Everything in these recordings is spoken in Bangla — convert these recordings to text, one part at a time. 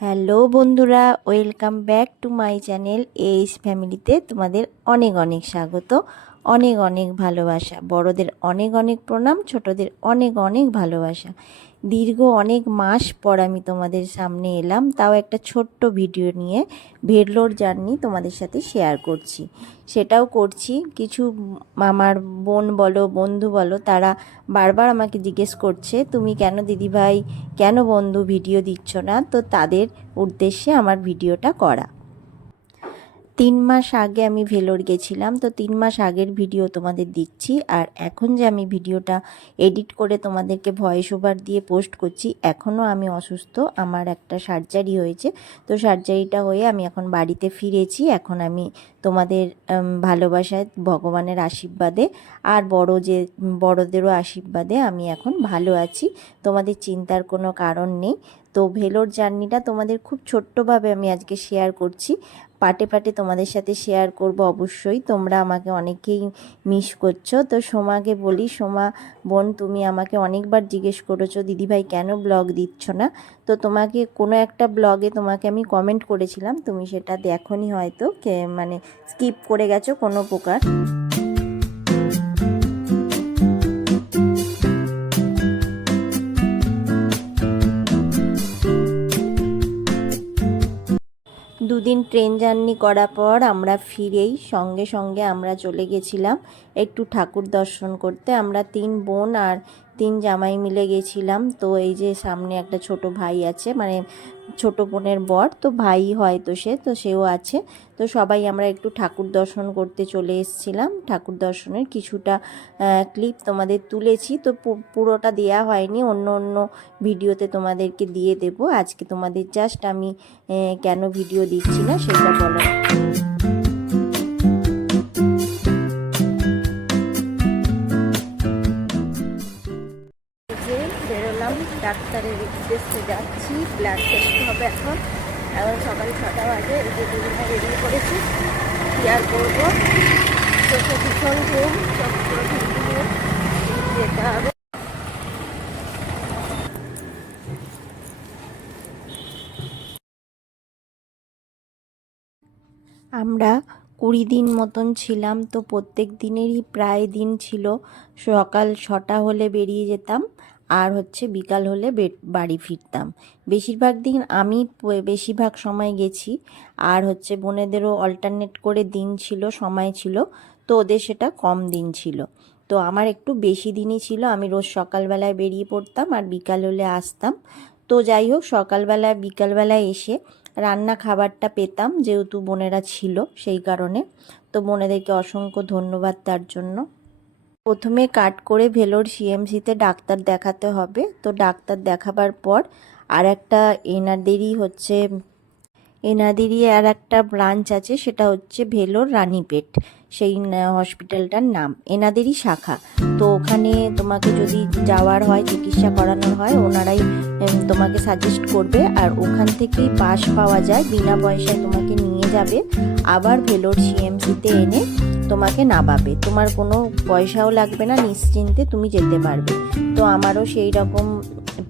হ্যালো বন্ধুরা, welcome back to my channel H ফ্যামিলিতে তোমাদের অনেক অনেক স্বাগত, অনেক অনেক ভালোবাসা। বড়দের অনেক অনেক প্রণাম, ছোটদের অনেক অনেক ভালোবাসা। দীর্ঘ অনেক মাস পর আমি তোমাদের সামনে এলাম, তাও একটা ছোট্ট ভিডিও নিয়ে। ভেলোর জার্নি তোমাদের সাথে শেয়ার করছি। সেটাও করছি কিছু আমার বোন বলো, বন্ধু বলো, তারা বারবার আমাকে জিজ্ঞেস করছে তুমি কেন দিদিভাই, কেন বন্ধু ভিডিও দিচ্ছ না। তো তাদের উদ্দেশ্যে আমার ভিডিওটা করা। 3 মাস আগে আমি ভেলোর গেছিলাম, তো 3 মাস আগের ভিডিও তোমাদের দিচ্ছি। আর এখন যে আমি ভিডিওটা এডিট করে তোমাদেরকে ভয়েস ওভার দিয়ে পোস্ট করছি, এখনও আমি অসুস্থ। আমার একটা সার্জারি হয়েছে, তো সার্জারিটা হয়ে আমি এখন বাড়িতে ফিরেছি। এখন আমি তোমাদের ভালোবাসায়, ভগবানের আশীর্বাদে আর বড়দেরও আশীর্বাদে আমি এখন ভালো আছি। তোমাদের চিন্তার কোনো কারণ নেই। তো ভেলোর জার্নিটা তোমাদের খুব ছোট্টভাবে আমি আজকে শেয়ার করছি। পাটে পাটে তোমাদের সাথে শেয়ার করব অবশ্যই। তোমরা আমাকে অনেকেই মিস করছো। তো সোমাকে বলি, সোমা বোন, তুমি আমাকে অনেকবার জিজ্ঞেস করেছো দিদিভাই কেন ব্লগ দিচ্ছ না। তো তোমাকে কোনো একটা ব্লগে তোমাকে আমি কমেন্ট করেছিলাম, তুমি সেটা দেখোনি হয়তো, মানে স্কিপ করে গেছো কোনো প্রকার। দুদিন ট্রেন জার্নি করার পর আমরা ফিরেই সঙ্গে সঙ্গে আমরা চলে গেছিলাম একটু ঠাকুর দর্শন করতে। আমরা 3 বোন আর 3 জামাই মিলে গেছিলাম। তো এই যে সামনে একটা ছোট ভাই আছে, মানে ছোট বোনের বর, তো ভাই হয়তো সেও আছে। তো সবাই আমরা একটু ঠাকুর দর্শন করতে চলে এসেছিলাম। ঠাকুর দর্শনের কিছুটা ক্লিপ তোমাদের তুলেছি, তো পুরোটা দেয়া হয়নি, অন্য অন্য ভিডিওতে তোমাদেরকে দিয়ে দেব। আজকে তোমাদের জাস্ট আমি কেন ভিডিও দিচ্ছি না সেটা বলো। যে বেরোলাম, ডাক্তারের উদ্দেশ্যে যাচ্ছি, ব্লাড টেস্ট হবে এখন। এখন সকাল 6টা বাজে। এই যে দুদিনে বেরিয়ে পড়েছি, কি আর করবো, চোখে ভীষণ ঘুম, চোখ পুরো ঘুমিয়ে যেতে হবে। আমরা 20 দিন মতন ছিলাম, তো প্রত্যেক দিনেরই প্রায় দিন ছিল সকাল 6টা হলে বেরিয়ে যেতাম, আর বিকাল হলে বাড়ি ফিরতাম। বেশিরভাগ দিন আমি বেশিরভাগ সময় গেছি, আর বোনেদেরও অল্টারনেট করে দিন ছিল, সময় ছিল, তো ওদের সেটা কম দিন ছিল। তো আমার একটু বেশি দিনই ছিল। আমি রোজ সকালবেলায় বেরিয়ে পড়তাম আর বিকাল হলে আসতাম। তো যাই হোক, সকালবেলায় বিকালবেলায় এসে রান্না খাবারটা পেতাম, যেহেতু বোনেরা ছিল সেই কারণে। তো বোনেদেরকে অসংখ্য ধন্যবাদ তার জন্য। প্রথমে কাট করে ভেলোর সিএমসিতে ডাক্তার দেখাতে হবে। তো ডাক্তার দেখাবার পর আর একটা এনাদেরই আর একটা ব্রাঞ্চ আছে, সেটা হচ্ছে ভেলোর রানীপেট। সেই হসপিটালটার নাম, এনাদেরই শাখা। তো ওখানে তোমাকে যদি যাওয়ার হয়, চিকিৎসা করানোর হয়, ওনারাই তোমাকে সাজেস্ট করবে। আর ওখান থেকেই বাস পাওয়া যায়, বিনা পয়সায় তোমাকে নিয়ে যাবে, আবার ভেলোর সিএমসিতে এনে তোমাকে নামাবে। তোমার কোনো পয়সাও লাগবে না, নিশ্চিন্তে তুমি যেতে পারবে। তো আমারও সেই রকম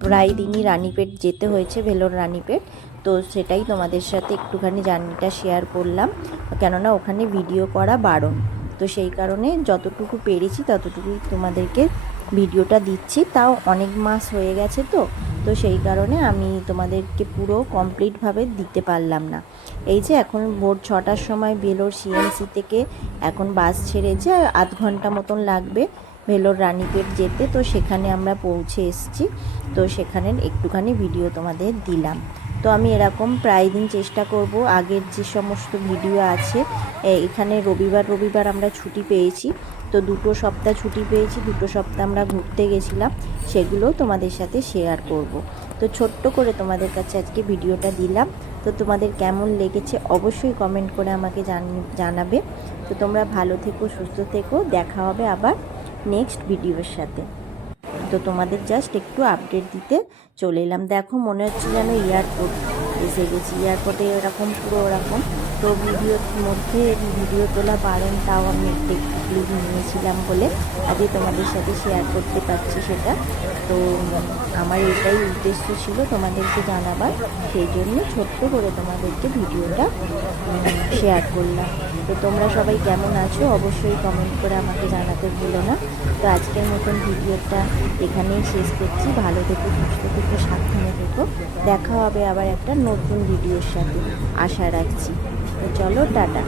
প্রায় দিনই রানীপেট যেতে হয়েছে, ভেলোর রানীপেট। তো সেটাই তোমাদের সাথে একটুখানি জার্নিটা শেয়ার করলাম, কেননা ওখানে ভিডিও করা বারণ। তো সেই কারণে যতটুকু পেরেছি ততটুকুই তোমাদেরকে ভিডিওটা দিচ্ছি। তাও অনেক মাস হয়ে গেছে, তো সেই কারণে আমি তোমাদেরকে পুরো কমপ্লিটভাবে দিতে পারলাম না। এই যে এখন ভোর 6টার সময় ভেলোর সিএমসি থেকে এখন বাস ছেড়েছে, 8 ঘন্টা মতন লাগবে ভেলোর রানীপেট যেতে। তো সেখানে আমরা পৌঁছে এসেছি। তো সেখানের একটুখানি ভিডিও তোমাদের দিলাম। তো আমি এরকম প্রায় দিন চেষ্টা করব। আগের যে সমস্ত ভিডিও আছে, এখানে রবিবার আমরা ছুটি পেয়েছি, তো 2 সপ্তাহ ছুটি পেয়েছি, 2 সপ্তাহ আমরা ঘুরতে গেছিলাম, সেগুলো তোমাদের সাথে শেয়ার করব। তো ছোট্ট করে তোমাদের কাছে আজকে ভিডিওটা দিলাম। তো তোমাদের কেমন লেগেছে অবশ্যই কমেন্ট করে আমাকে জানাবে। তো তোমরা ভালো থেকো, সুস্থ থেকো, দেখা হবে আবার নেক্সট ভিডিওর সাথে। তো তোমাদের জাস্ট একটু আপডেট দিতে চলে এলাম। দেখো মনে হচ্ছে যেন এয়ারপোর্ট এসে গেছি, এয়ারপোর্টে এরকম পুরো ওরকম। তো ভিডিওর মধ্যে ভিডিও তোলা বারণ, তাও আমি একটু ক্লিপ নিয়েছিলাম বলে আজকে তোমাদের সাথে শেয়ার করতে পারছি সেটা। তো আমার এটাই উদ্দেশ্য ছিল তোমাদেরকে জানাবার, সেই জন্য ছোট্ট করে তোমাদেরকে ভিডিওটা শেয়ার করলাম। তো তোমরা সবাই কেমন আছো অবশ্যই কমেন্ট করে আমাকে জানাতে ভুলো না। তো আজকের মতন ভিডিওটা এখানেই শেষ করছি। ভালো থেকো, সুস্থ থেকো, সাবধানে থেকো। দেখা হবে আবার একটা নতুন ভিডিওর সাথে, আশা রাখছি। তো চলো, টাটা।